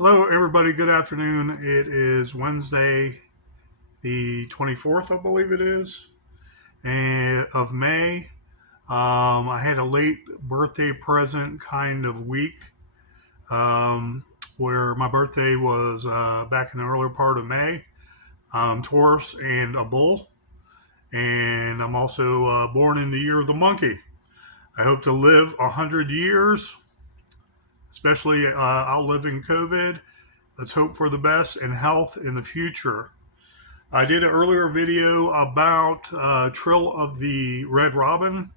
Hello, everybody. Good afternoon. It is Wednesday, the 24th, I believe it is, of May. I had a late birthday present kind of week where my birthday was back in the earlier part of May. I'm Taurus and a bull, and I'm also born in the year of the monkey. I hope to live 100 years, especially outliving COVID. Let's hope for the best and health in the future. I did an earlier video about Trill of the Red Robin.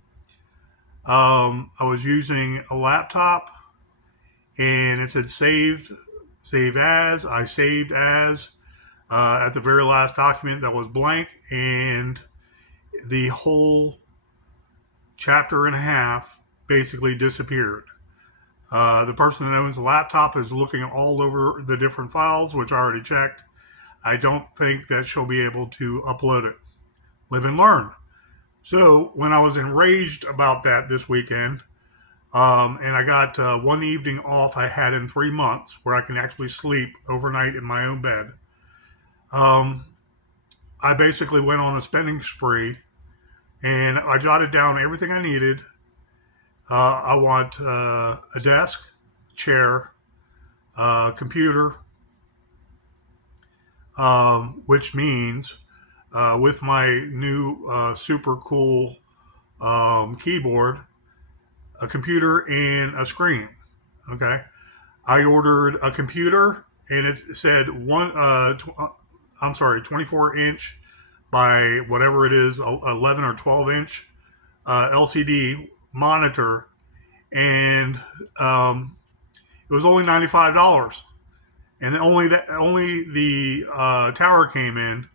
I was using a laptop and it said save as. I saved as at the very last document that was blank, and the whole chapter and a half basically disappeared. The person that owns the laptop is looking all over the different files, which I already checked. I don't think that she'll be able to upload it. Live and learn. So when I was enraged about that this weekend, and I got one evening off I had in 3 months where I can actually sleep overnight in my own bed, I basically went on a spending spree and I jotted down everything I needed. I want a desk, chair, computer, which means with my new super cool keyboard, a computer, and a screen. Okay. I ordered a computer and it said 24 inch by whatever it is, 11 or 12 inch LCD monitor. And it was only $95. And only the tower came in,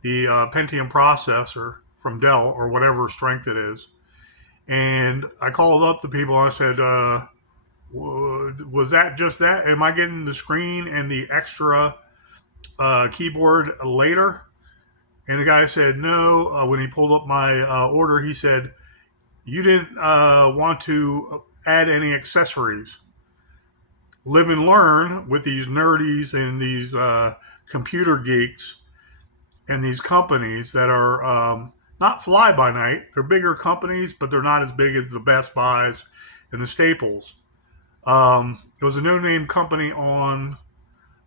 the Pentium processor from Dell or whatever strength it is. And I called up the people and I said, was that just that? Am I getting the screen and the extra keyboard later? And the guy said, no. When he pulled up my order, he said, you didn't want to add any accessories. Live and learn with these nerdies and these computer geeks and these companies that are not fly by night. They're bigger companies, but they're not as big as the Best Buys and the Staples. It was a no-name company on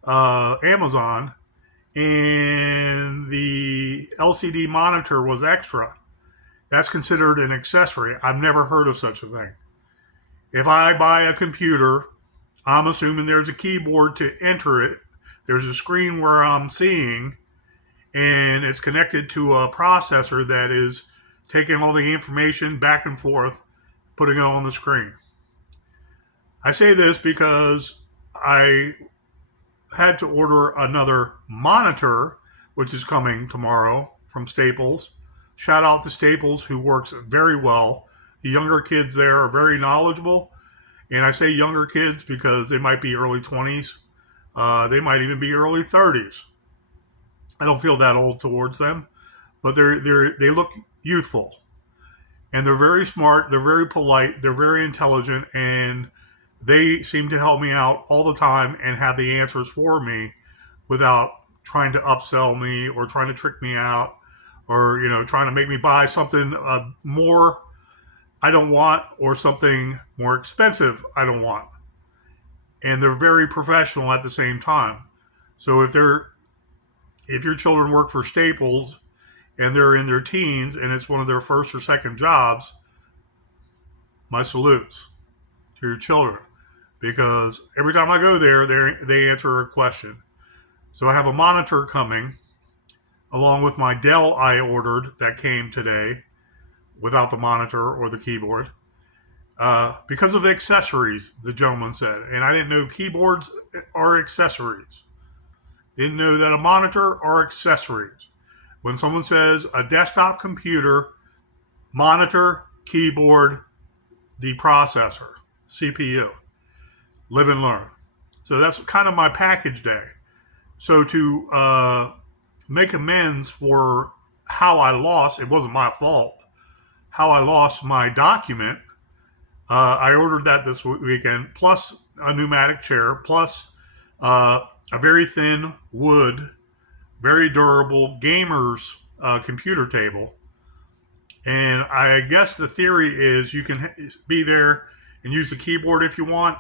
Amazon, and the LCD monitor was extra. That's considered an accessory. I've never heard of such a thing. If I buy a computer, I'm assuming there's a keyboard to enter it. There's a screen where I'm seeing, and it's connected to a processor that is taking all the information back and forth, putting it on the screen. I say this because I had to order another monitor, which is coming tomorrow from Staples. Shout out to Staples, who works very well. The younger kids there are very knowledgeable. And I say younger kids because they might be early 20s. They might even be early 30s. I don't feel that old towards them, but they look youthful. And they're very smart, they're very polite, they're very intelligent, and they seem to help me out all the time and have the answers for me without trying to upsell me or trying to trick me out or, trying to make me buy something more I don't want or something more expensive I don't want. And they're very professional at the same time. So if your children work for Staples and they're in their teens and it's one of their first or second jobs, my salutes to your children, because every time I go there, they answer a question. So I have a monitor coming along with my Dell I ordered that came today without the monitor or the keyboard. Because of accessories, the gentleman said. And I didn't know keyboards are accessories. Didn't know that a monitor are accessories. When someone says a desktop computer, monitor, keyboard, the processor, CPU, live and learn. So that's kind of my package day. So to make amends for how I lost, it wasn't my fault, how I lost my document, I ordered that this weekend, plus a pneumatic chair, plus a very thin wood, very durable gamer's computer table. And I guess the theory is you can be there and use the keyboard if you want,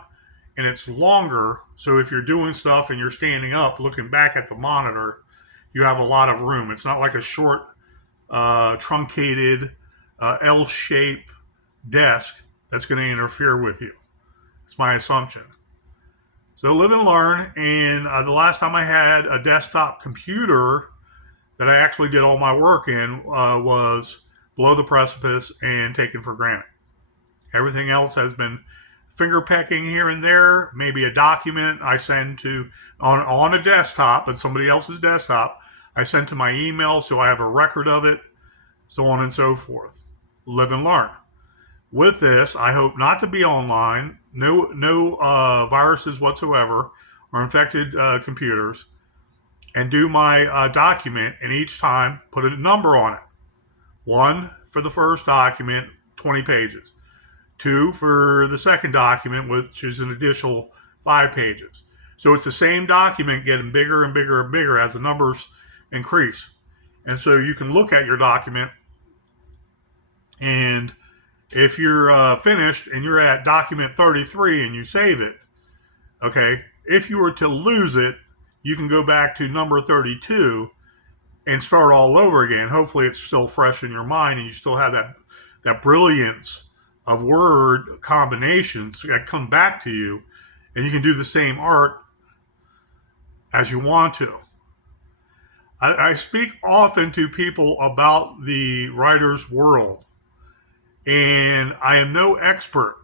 and it's longer. So if you're doing stuff and you're standing up looking back at the monitor, you have a lot of room. It's not like a short, truncated L-shaped desk that's going to interfere with you. It's my assumption. So live and learn. And the last time I had a desktop computer that I actually did all my work in was below the precipice and taken for granted. Everything else has been finger pecking here and there, maybe a document I send to on a desktop, but somebody else's desktop, I send to my email so I have a record of it, so on and so forth. Live and learn. With this, I hope not to be online, no viruses whatsoever or infected computers, and do my document, and each time put a number on it. 1 for the first document, 20 pages. 2 for the second document, which is an additional 5 pages. So it's the same document getting bigger and bigger and bigger as the numbers increase. And so you can look at your document, and if you're finished and you're at document 33 and you save it, okay, if you were to lose it, you can go back to number 32 and start all over again. Hopefully it's still fresh in your mind and you still have that brilliance of word combinations that come back to you, and you can do the same art as you want to. I speak often to people about the writer's world, and I am no expert,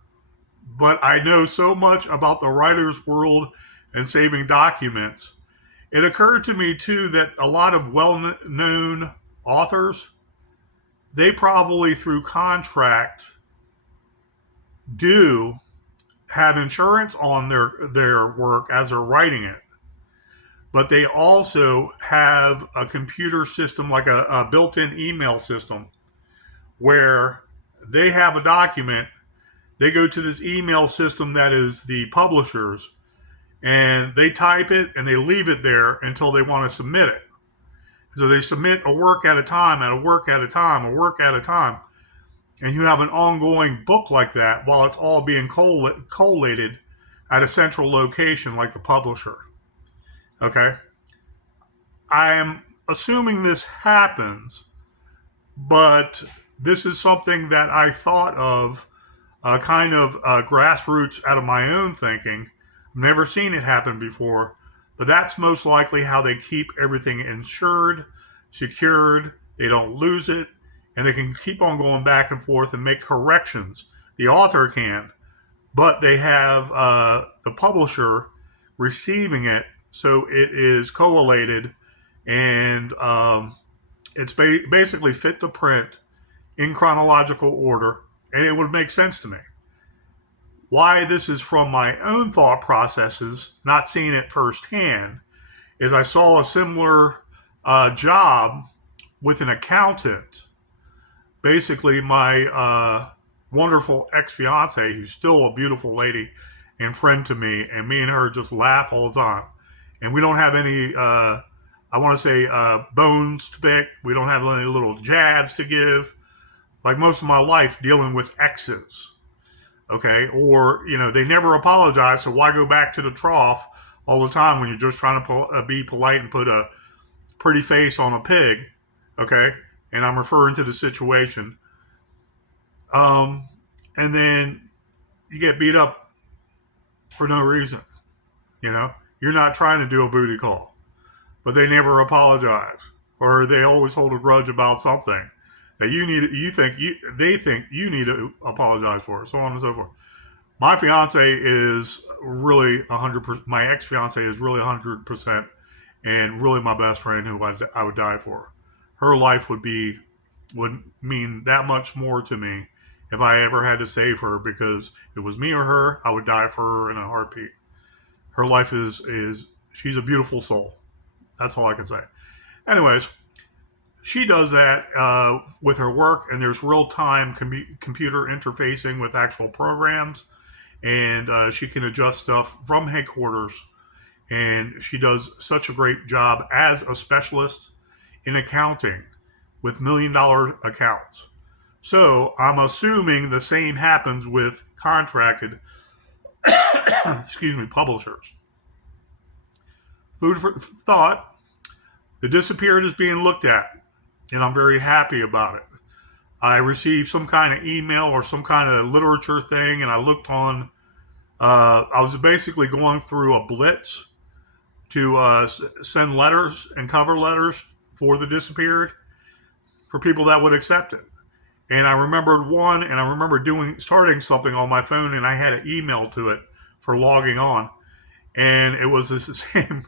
but I know so much about the writer's world and saving documents. It occurred to me, too, that a lot of well-known authors, they probably, through contract, do have insurance on their work as they're writing it. But they also have a computer system, like a built-in email system, where they have a document, they go to this email system that is the publisher's, and they type it and they leave it there until they want to submit it. So they submit a work at a time, a work at a time. And you have an ongoing book like that while it's all being collated at a central location like the publisher. Okay? I am assuming this happens, but this is something that I thought of kind of grassroots out of my own thinking. I've never seen it happen before, but that's most likely how they keep everything insured, secured, they don't lose it, and they can keep on going back and forth and make corrections. The author can, but they have the publisher receiving it, so it is collated, and it's basically fit to print in chronological order, and it would make sense to me. Why this is from my own thought processes, not seeing it firsthand, is I saw a similar job with an accountant. Basically, my wonderful ex-fiance, who's still a beautiful lady and friend to me, and me and her just laugh all the time. And we don't have any, I want to say, bones to pick. We don't have any little jabs to give. Like most of my life dealing with exes. Okay, or, they never apologize, so why go back to the trough all the time when you're just trying to be polite and put a pretty face on a pig, okay? And I'm referring to the situation. And then you get beat up for no reason, You're not trying to do a booty call, but they never apologize, or they always hold a grudge about something that they think you need to apologize for, so on and so forth. My fiance is really 100%. My ex-fiance is really 100%, and really my best friend, who I would die for. Her life would mean that much more to me if I ever had to save her, because if it was me or her, I would die for her in a heartbeat. Her life is she's a beautiful soul. That's all I can say. Anyways. She does that with her work, and there's real-time computer interfacing with actual programs, and she can adjust stuff from headquarters and she does such a great job as a specialist in accounting with $1 million accounts. So I'm assuming the same happens with contracted publishers. Food for thought. The Disappeared is being looked at, and I'm very happy about it. I received some kind of email or some kind of literature thing, and I looked on. I was basically going through a blitz to send letters and cover letters for The Disappeared for people that would accept it. And I remembered one, and I remember starting something on my phone, and I had an email to it for logging on. And it was the same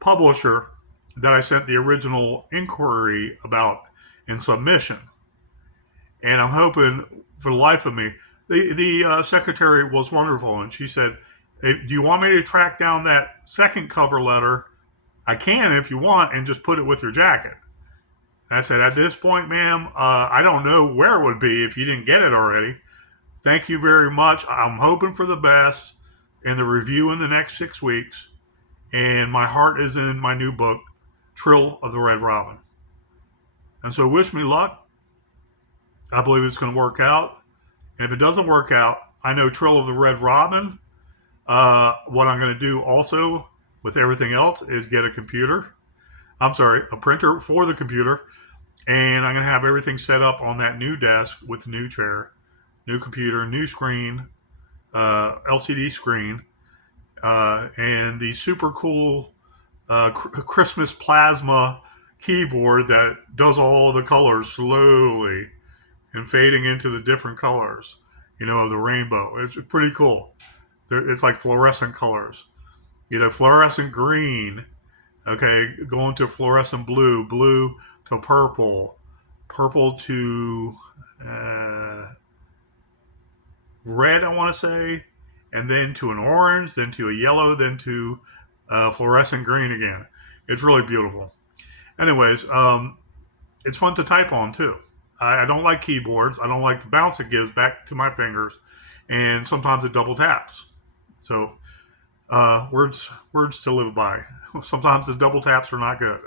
publisher that I sent the original inquiry about in submission. And I'm hoping for the life of me, the secretary was wonderful, and she said, hey, do you want me to track down that second cover letter? I can if you want, and just put it with your jacket. And I said, at this point, ma'am, I don't know where it would be if you didn't get it already. Thank you very much. I'm hoping for the best in the review in the next 6 weeks. And my heart is in my new book, Trill of the Red Robin. And so wish me luck. I believe it's going to work out. And if it doesn't work out, I know Trill of the Red Robin. What I'm going to do also with everything else is get a printer for the computer. And I'm going to have everything set up on that new desk with the new chair, new computer, new screen, LCD screen, and the super cool Christmas plasma keyboard that does all the colors slowly and fading into the different colors, of the rainbow. It's pretty cool. It's like fluorescent colors, fluorescent green, okay, going to fluorescent blue, blue to purple, purple to red, I want to say, and then to an orange, then to a yellow, then to fluorescent green again. It's really beautiful. Anyways, it's fun to type on too. I don't like keyboards. I don't like the bounce it gives back to my fingers, and sometimes it double taps. So words to live by. Sometimes the double taps are not good.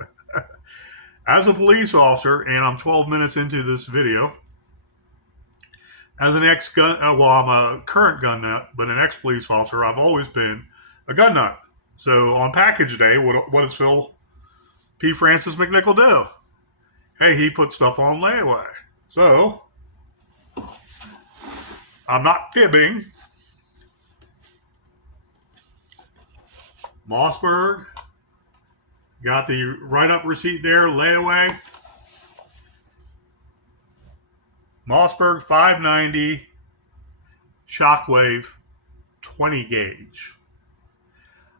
As a police officer, and I'm 12 minutes into this video, as an ex-gun, I'm a current gun nut, but an ex-police officer, I've always been a gun nut. So on package day, what does Phil P. Francis McNichol do? Hey, he puts stuff on layaway. So, I'm not fibbing. Mossberg, got the write-up receipt there, layaway. Mossberg 590, Shockwave 20 gauge.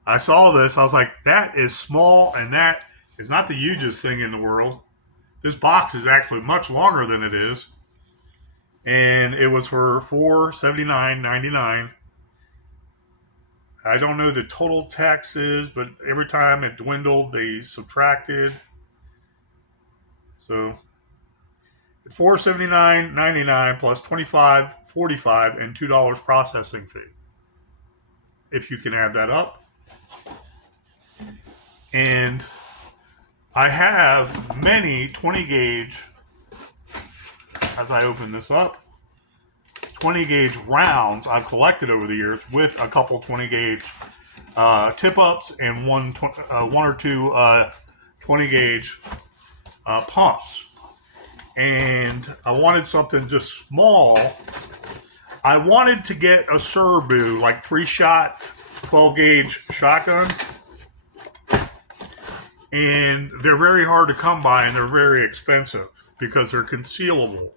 I saw this, I was like, that is small, and that is not the hugest thing in the world. This box is actually much longer than it is. And it was for $479.99. I don't know the total taxes, but every time it dwindled, they subtracted. So $479.99 plus $25.45 and $2 processing fee, if you can add that up. And I have many 20 gauge, as I open this up, 20 gauge rounds I've collected over the years with a couple 20 gauge tip ups and one or two 20 gauge pumps. And I wanted something just small. I wanted to get a Serbu, like 3-shot, 12 gauge shotgun. And they're very hard to come by, and they're very expensive because they're concealable.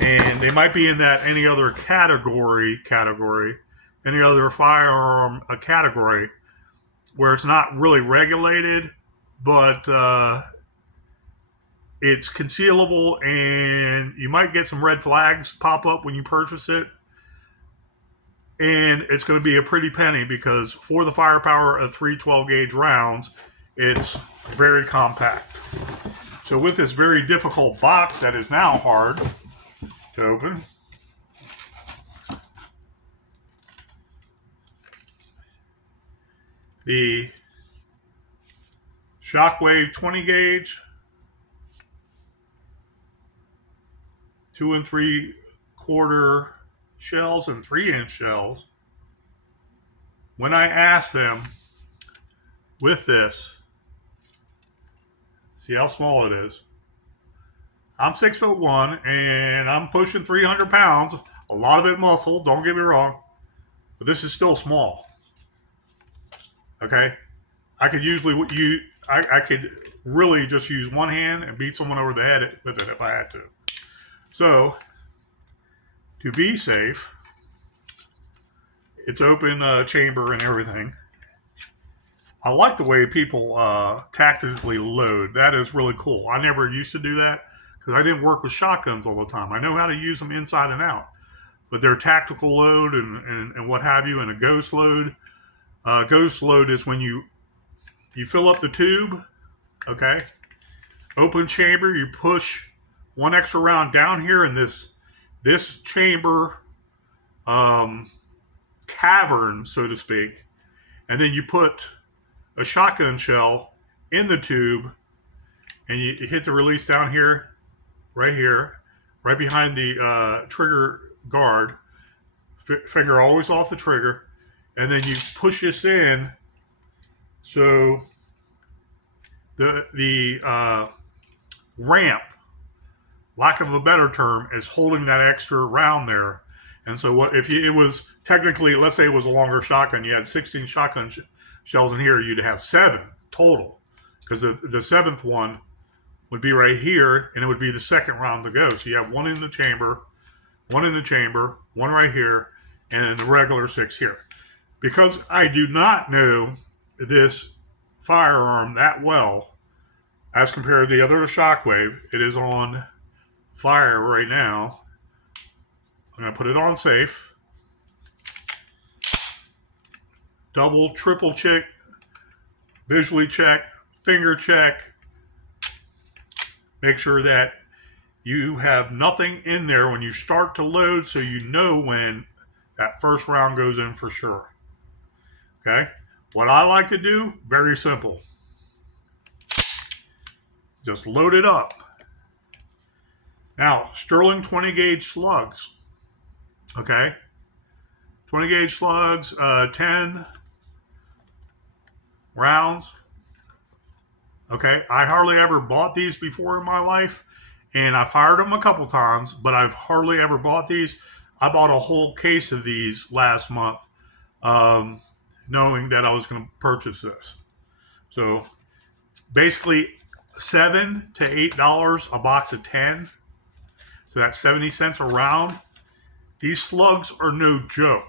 And they might be in that any other category, any other firearm category where it's not really regulated, but it's concealable, and you might get some red flags pop up when you purchase it. And it's going to be a pretty penny because for the firepower of 3 12-gauge rounds, it's very compact. So with this very difficult box that is now hard to open, the Shockwave 20 gauge, 2 3/4 shells and 3-inch shells. When I asked them with this, see how small it is. I'm 6'1" and I'm pushing 300 pounds. A lot of it muscle, don't get me wrong, but this is still small. Okay, I could I could really just use one hand and beat someone over the head with it if I had to. So, to be safe, it's open chamber and everything. I like the way people tactically load. That is really cool. I never used to do that because I didn't work with shotguns all the time. I know how to use them inside and out. But their tactical load and what have you, and a ghost load. Ghost load is when you fill up the tube, okay? Open chamber, you push one extra round down here in this chamber cavern, so to speak, and then you put a shotgun shell in the tube, and you hit the release down here, right behind the trigger guard. Finger always off the trigger, and then you push this in. So the ramp, lack of a better term, is holding that extra round there. And so what if it was technically, let's say it was a longer shotgun, you had 16 shotgun shells in here, you'd have 7 total, because the 7th one would be right here, and it would be the second round to go. So you have one in the chamber, one right here, and the regular 6 here. Because I do not know this firearm that well, as compared to the other Shockwave, it is on fire right now. I'm going to put it on safe. Double, triple check, visually check, finger check. Make sure that you have nothing in there when you start to load, so you know when that first round goes in for sure. Okay? What I like to do, very simple. Just load it up. Now, Sterling 20 gauge slugs. Okay? 20 gauge slugs, 10 rounds. Okay? I hardly ever bought these before in my life, and I fired them a couple times, but I've hardly ever bought these. I bought a whole case of these last month, knowing that I was going to purchase this. So basically $7 to $8 a box of 10. So that's 70 cents a round. These slugs are no joke.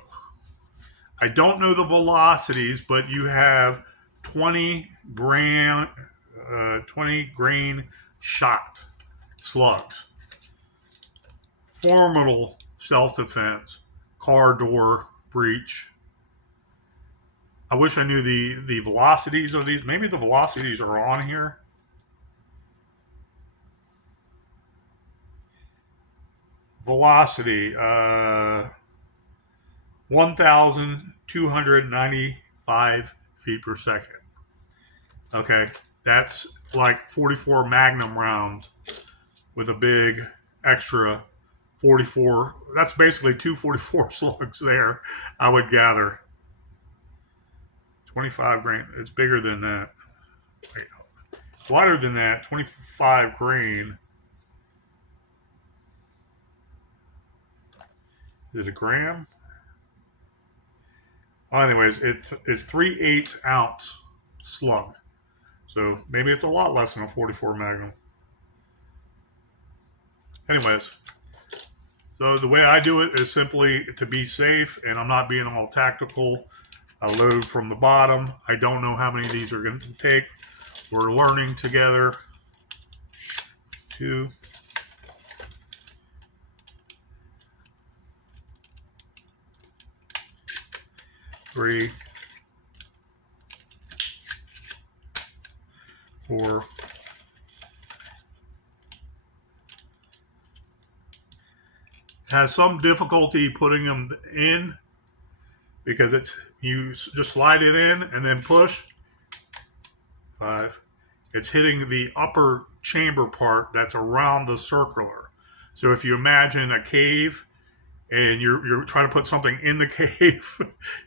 I don't know the velocities, but you have 20 grain shot slugs. Formidable self-defense, car door breach. I wish I knew the velocities of these. Maybe the velocities are on here. Velocity, 1,295 feet per second. Okay, that's like 44 Magnum rounds with a big extra 44. That's basically 244 slugs there, I would gather. 25 grain. It's bigger than that. Wait, wider than that. 25 grain. Is it a gram? Well, anyways, it's 3/8 ounce slug. So maybe it's a lot less than a 44 Magnum. Anyways, so the way I do it is simply to be safe, and I'm not being all tactical. I load from the bottom. I don't know how many of these are going to take. We're learning together. 2. 3. 4. Has some difficulty putting them in because you just slide it in and then push. 5. It's hitting the upper chamber part that's around the circular. So if you imagine a cave and you're trying to put something in the cave,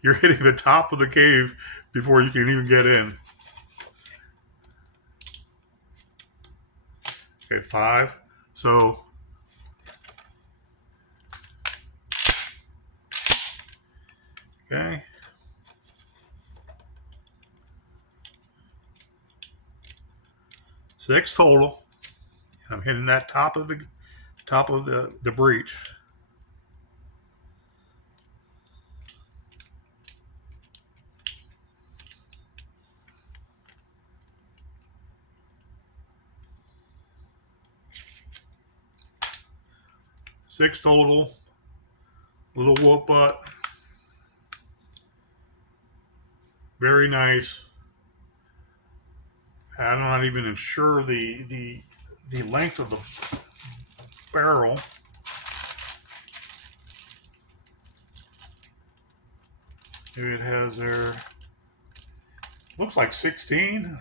you're hitting the top of the cave before you can even get in. Okay, 5. So okay. 6 total. I'm hitting that top of the breech. Six total. Little whoop butt. Very nice. I'm not even sure the length of the barrel. Maybe it has there. Looks like 16.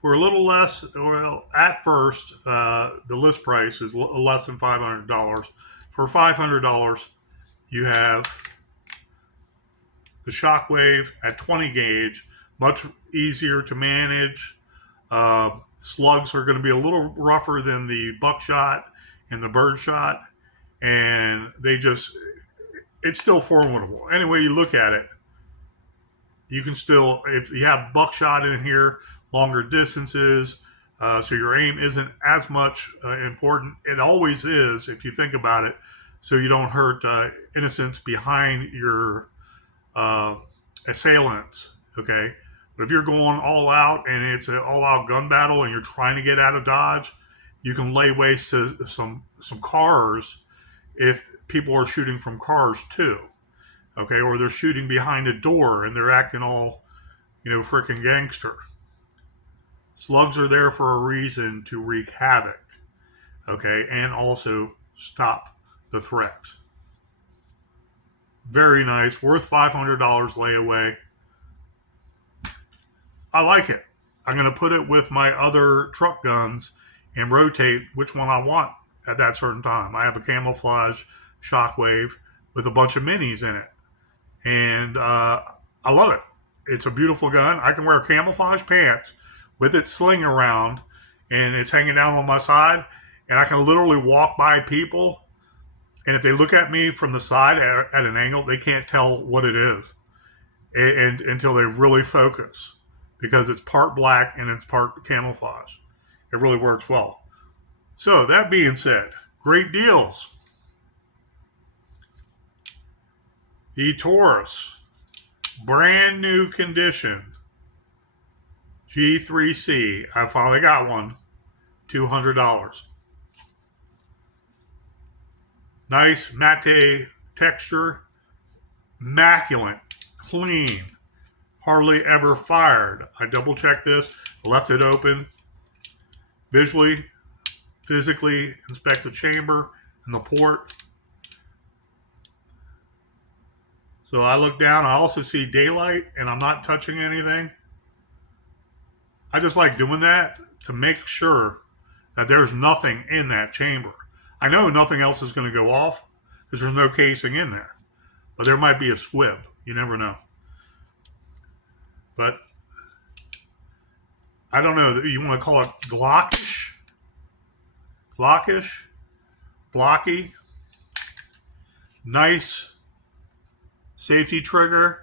For a little less, well, at first, the list price is less than $500. For $500, you have the Shockwave at 20 gauge, much easier to manage. Slugs are going to be a little rougher than the buckshot and the birdshot, and it's still formidable. Any way you look at it, you can still, if you have buckshot in here, longer distances, so your aim isn't as much important. It always is, if you think about it, so you don't hurt innocents behind your assailants, okay? But if you're going all out and it's an all-out gun battle and you're trying to get out of Dodge, you can lay waste to some cars if people are shooting from cars too, okay? Or they're shooting behind a door and they're acting all, freaking gangster. Slugs are there for a reason, to wreak havoc, okay? And also stop the threat. Very nice. Worth $500 layaway. I like it. I'm going to put it with my other truck guns and rotate which one I want at that certain time. I have a camouflage Shockwave with a bunch of minis in it. And I love it. It's a beautiful gun. I can wear camouflage pants with it sling around and it's hanging down on my side. And I can literally walk by people. And if they look at me from the side at an angle, they can't tell what it is until they really focus, because it's part black and it's part camouflage. It really works well. So that being said, great deals. The Taurus, brand new condition, G3C. I finally got one. $200. Nice matte texture, immaculate, clean, hardly ever fired. I double checked this, left it open. Visually, physically inspect the chamber and the port. So I look down, I also see daylight and I'm not touching anything. I just like doing that to make sure that there's nothing in that chamber. I know nothing else is going to go off because there's no casing in there. But there might be a squib. You never know. But I don't know. You want to call it Glockish? Glockish? Blocky? Nice safety trigger.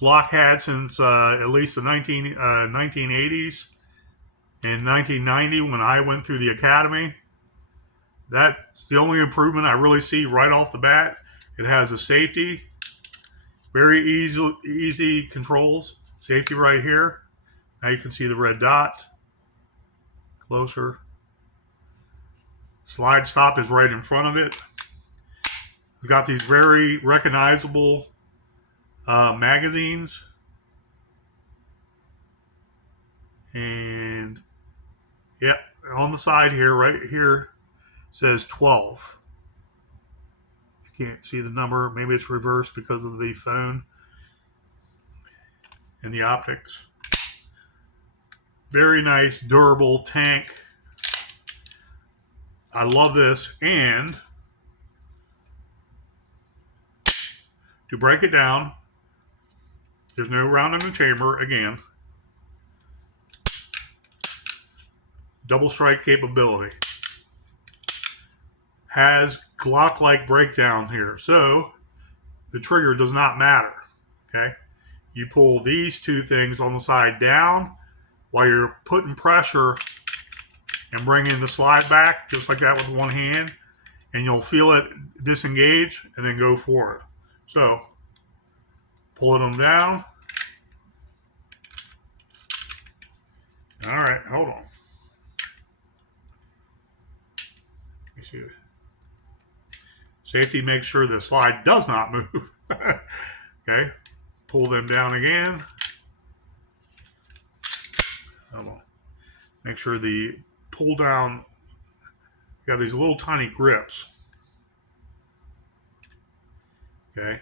Glock had since at least the 1980s and 1990 when I went through the academy. That's the only improvement I really see right off the bat. It has a safety, very easy controls. Safety right here. Now you can see the red dot. Closer. Slide stop is right in front of it. It's got these very recognizable magazines. And, yep, on the side here, right here, says 12. You can't see the number. Maybe it's reversed because of the phone and the optics. Very nice, durable tank. I love this. And to break it down, there's no round in the chamber again. Double strike capability. Has Glock-like breakdown here. So the trigger does not matter. Okay? You pull these two things on the side down while you're putting pressure and bringing the slide back just like that with one hand, and you'll feel it disengage and then go forward. So pulling them down. All right, hold on. Let me see. Safety makes sure the slide does not move. Okay, pull them down again. Hold on. Make sure the pull down, you got these little tiny grips. Okay.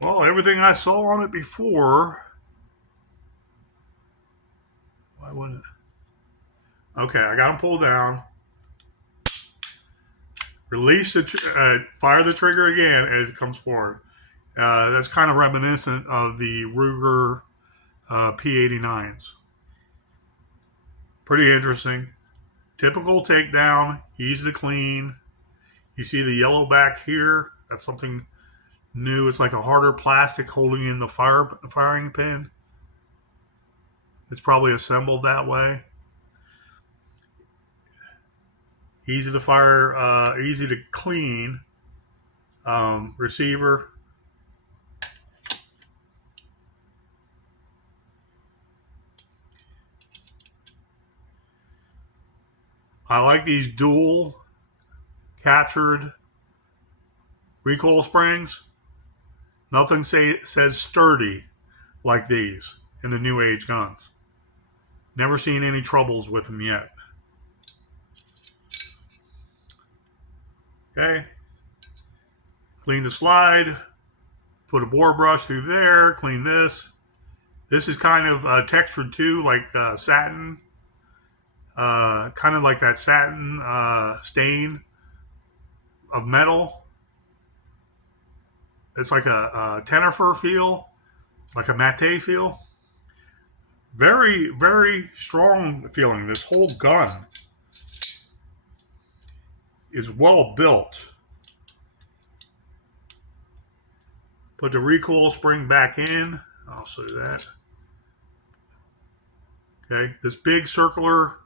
Well, everything I saw on it before. Why wouldn't it? Okay, I got them pulled down. Release the, fire the trigger again as it comes forward. That's kind of reminiscent of the Ruger P89s. Pretty interesting. Typical takedown, easy to clean. You see the yellow back here? That's something new. It's like a harder plastic holding in the firing pin. It's probably assembled that way. Easy to fire, easy to clean. Receiver. I like these dual captured recoil springs. Nothing says sturdy like these in the new age guns. Never seen any troubles with them yet. Okay. Clean the slide. Put a bore brush through there. Clean this. This is kind of textured too, like satin. Kind of like that satin stain of metal. It's like a tenor feel, like a matte feel. Very, very strong feeling. This whole gun is well built. Put the recoil spring back in. I'll show you that. Okay, this big circular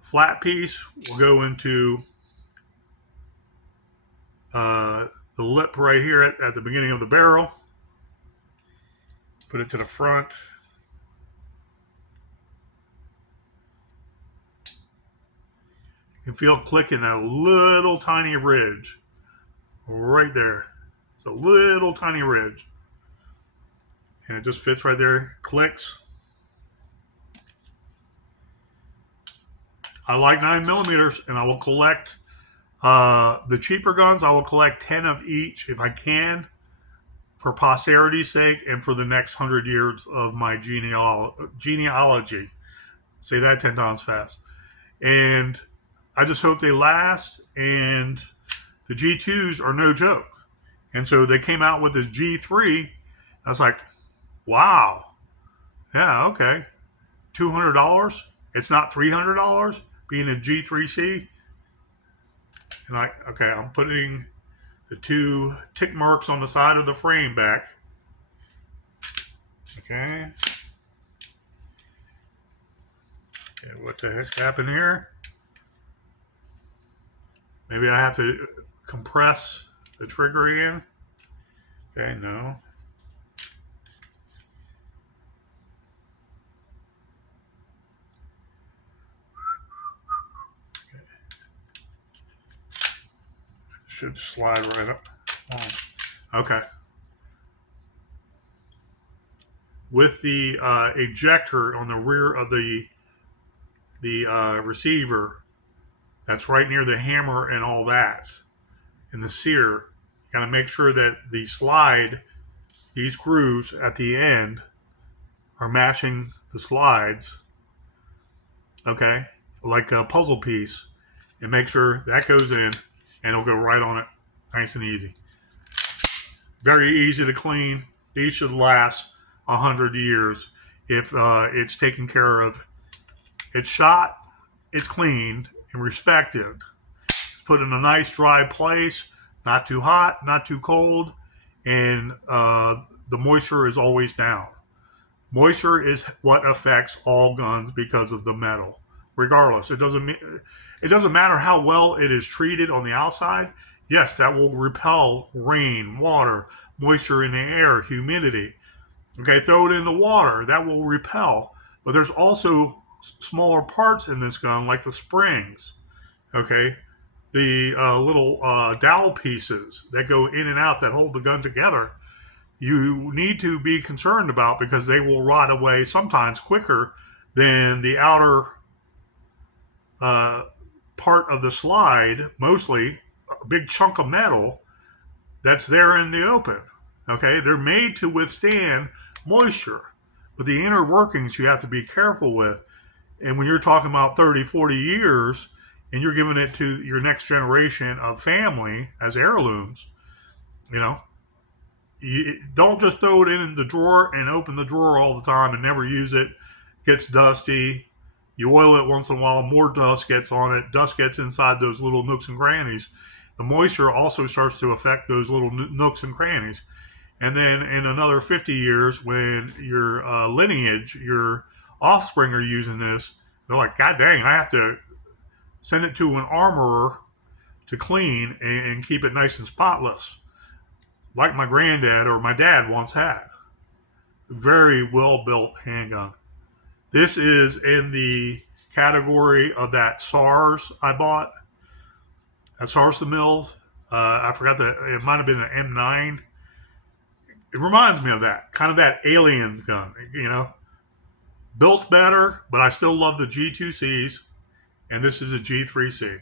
flat piece will go into the lip right here at the beginning of the barrel. Put it to the front. You can feel clicking that little tiny ridge right there. It's a little tiny ridge. And it just fits right there. Clicks. I like 9mm, and I will collect the cheaper guns. I will collect 10 of each if I can, for posterity's sake and for the next 100 years of my genealogy. Say that 10 times fast. And I just hope they last. And the G2s are no joke. And so they came out with this G3. I was like, wow. Yeah, okay. $200. It's not $300 being a G3C. And I'm putting the two tick marks on the side of the frame back. Okay. Okay, what the heck happened here? Maybe I have to compress the trigger again. Okay, no. Okay. Should slide right up. Oh. Okay. with the ejector on the rear of the receiver. That's right near the hammer and all that, and the sear. You got to make sure that the slide, these grooves at the end, are matching the slides. Okay, like a puzzle piece, and make sure that goes in, and it'll go right on it, nice and easy. Very easy to clean. These should last 100 years if it's taken care of. It's shot, it's cleaned, and respected. It's put in a nice dry place, not too hot, not too cold, and the moisture is always down. Moisture is what affects all guns because of the metal. Regardless, it doesn't matter how well it is treated on the outside. Yes, that will repel rain, water, moisture in the air, humidity. Okay, throw it in the water, that will repel. But there's also smaller parts in this gun, like the springs. Okay, the little dowel pieces that go in and out that hold the gun together. You need to be concerned about because they will rot away sometimes quicker than the outer part of the slide, mostly a big chunk of metal that's there in the open. Okay, they're made to withstand moisture, but the inner workings you have to be careful with. And when you're talking about 30, 40 years and you're giving it to your next generation of family as heirlooms, you know, you don't just throw it in the drawer and open the drawer all the time and never use it. It gets dusty. You oil it once in a while, more dust gets on it. Dust gets inside those little nooks and crannies. The moisture also starts to affect those little nooks and crannies. And then in another 50 years, when your lineage, your offspring are using this, they're like, God dang, I have to send it to an armorer to clean and keep it nice and spotless, like my granddad or my dad once had. Very well-built handgun. This is in the category of that SARS I bought, at SARS the Mills. I forgot that it might have been an M9. It reminds me of that, kind of that aliens gun, you know. Built better, but I still love the G2Cs, and this is a G3C.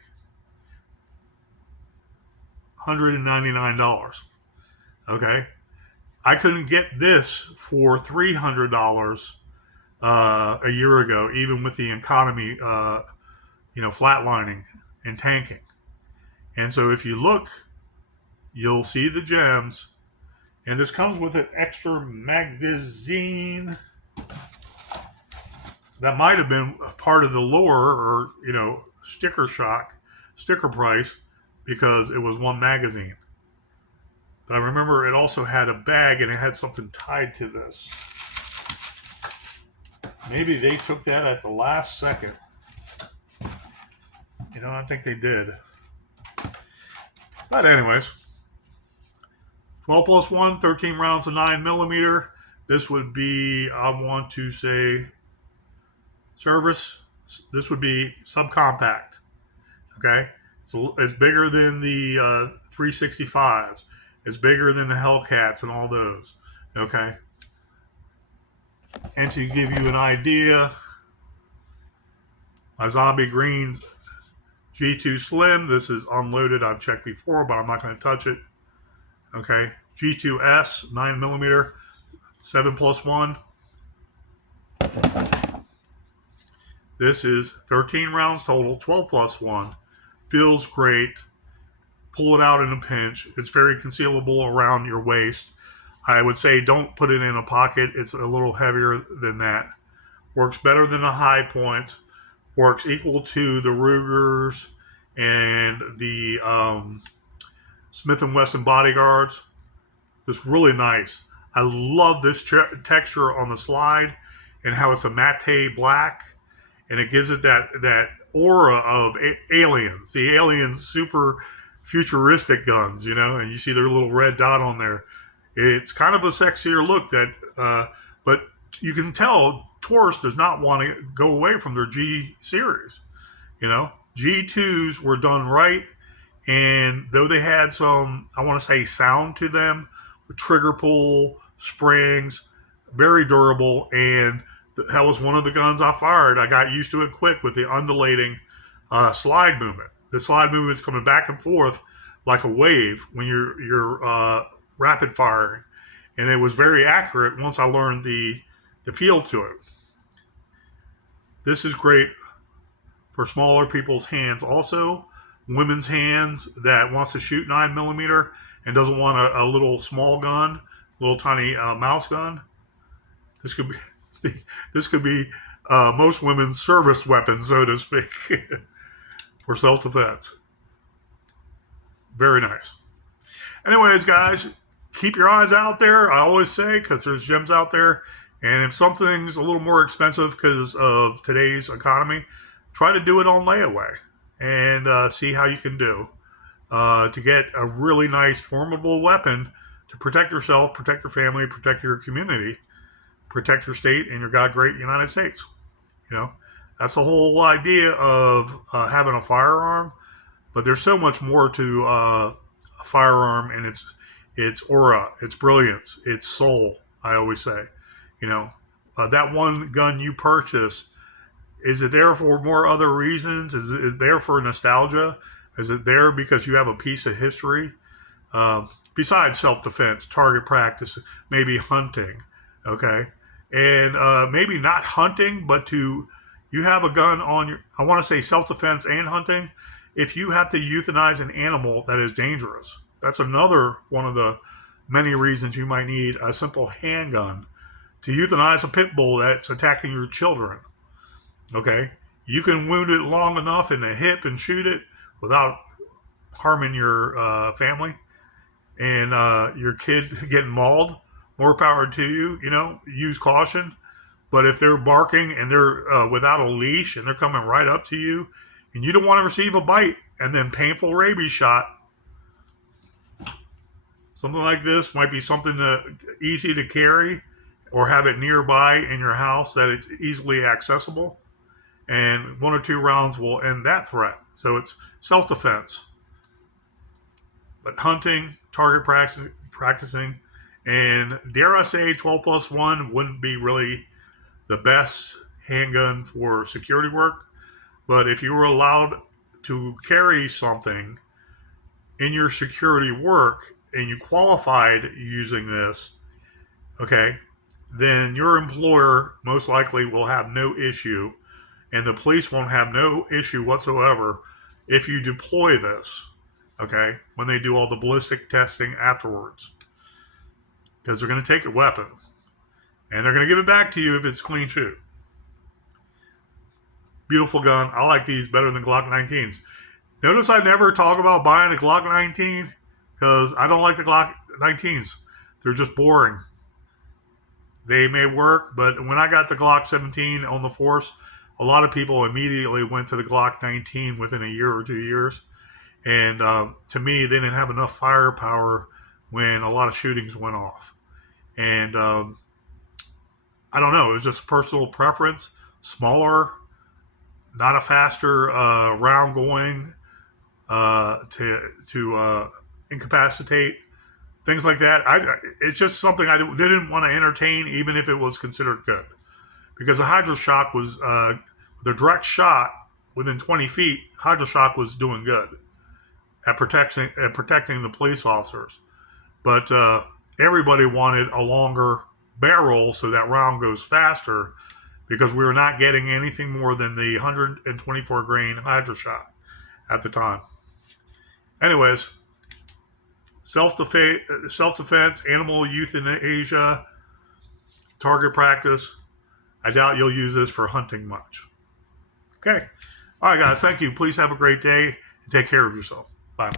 $199. Okay, I couldn't get this for $300 a year ago, even with the economy, flatlining and tanking. And so if you look, you'll see the gems. And this comes with an extra magazine. That might have been part of the lure or, sticker price, because it was one magazine. But I remember it also had a bag and it had something tied to this. Maybe they took that at the last second. I think they did. But anyways, 12 plus 1, 13 rounds of 9mm. This would be, I want to say, service. This would be subcompact. Okay? So it's bigger than the 365s. It's bigger than the Hellcats and all those. Okay? And to give you an idea, my Zombie Green G2 Slim, this is unloaded. I've checked before, but I'm not going to touch it. Okay? G2S, 9mm, 7 plus 1. This is 13 rounds total, 12 plus 1. Feels great. Pull it out in a pinch. It's very concealable around your waist. I would say don't put it in a pocket. It's a little heavier than that. Works better than the high points. Works equal to the Rugers and the Smith & Wesson bodyguards. It's really nice. I love this texture on the slide and how it's a matte black. And it gives it that aura of aliens. The aliens, super futuristic guns, and you see their little red dot on there. It's kind of a sexier look but you can tell Taurus does not want to go away from their G series. G2s were done right, and though they had some, I want to say, sound to them, with trigger pull, springs, very durable, and that was one of the guns I fired. I got used to it quick with the undulating slide movement. The slide movement is coming back and forth like a wave when you're rapid firing, and it was very accurate once I learned the feel to it. This is great for smaller people's hands. Also, women's hands that wants to shoot 9mm and doesn't want a little small gun, little tiny mouse gun. This could be most women's service weapon, so to speak, for self-defense. Very nice. Anyways, guys, keep your eyes out there. I always say, because there's gems out there. And if something's a little more expensive because of today's economy, try to do it on layaway and see how you can do to get a really nice, formidable weapon to protect yourself, protect your family, protect your community, protect your state and your God great United States. You know, that's the whole idea of having a firearm. But there's so much more to a firearm and its aura, its brilliance, its soul. I always say, you know, that one gun you purchase, is it there for more other reasons? Is it there for nostalgia? Is it there because you have a piece of history? Besides self-defense, target practice, maybe hunting, okay? And maybe not hunting, but you have a gun on your, I want to say self-defense and hunting. If you have to euthanize an animal that is dangerous, that's another one of the many reasons you might need a simple handgun to euthanize a pit bull that's attacking your children. Okay? You can wound it long enough in the hip and shoot it without harming your family and your kid getting mauled. More power to you. You know, use caution. But if they're barking and they're without a leash and they're coming right up to you and you don't want to receive a bite and then painful rabies shot, something like this might be something easy to carry or have it nearby in your house that it's easily accessible. And 1 or 2 rounds will end that threat. So it's self-defense. But hunting, target practicing, and dare I say 12+1 wouldn't be really the best handgun for security work. But if you were allowed to carry something in your security work and you qualified using this, okay, then your employer most likely will have no issue and the police won't have no issue whatsoever if you deploy this, okay, when they do all the ballistic testing afterwards. Because they're going to take your weapon and they're going to give it back to you if it's clean shoot. Beautiful gun. I like these better than Glock 19s. Notice I never talk about buying a Glock 19 because I don't like the Glock 19s. They're just boring. They may work, but when I got the Glock 17 on the force, a lot of people immediately went to the Glock 19 within a year or 2 years. And to me, they didn't have enough firepower when a lot of shootings went off. And I don't know, it was just personal preference. Smaller, not a faster round going to incapacitate. Things like that. It's just something I didn't want to entertain, even if it was considered good. Because the Hydroshock was, the direct shot within 20 feet, Hydroshock was doing good at protecting the police officers. But everybody wanted a longer barrel so that round goes faster because we were not getting anything more than the 124 grain Hydroshock at the time. Anyways, self-defense, animal euthanasia, target practice. I doubt you'll use this for hunting much. Okay. All right, guys. Thank you. Please have a great day and take care of yourself. Bye.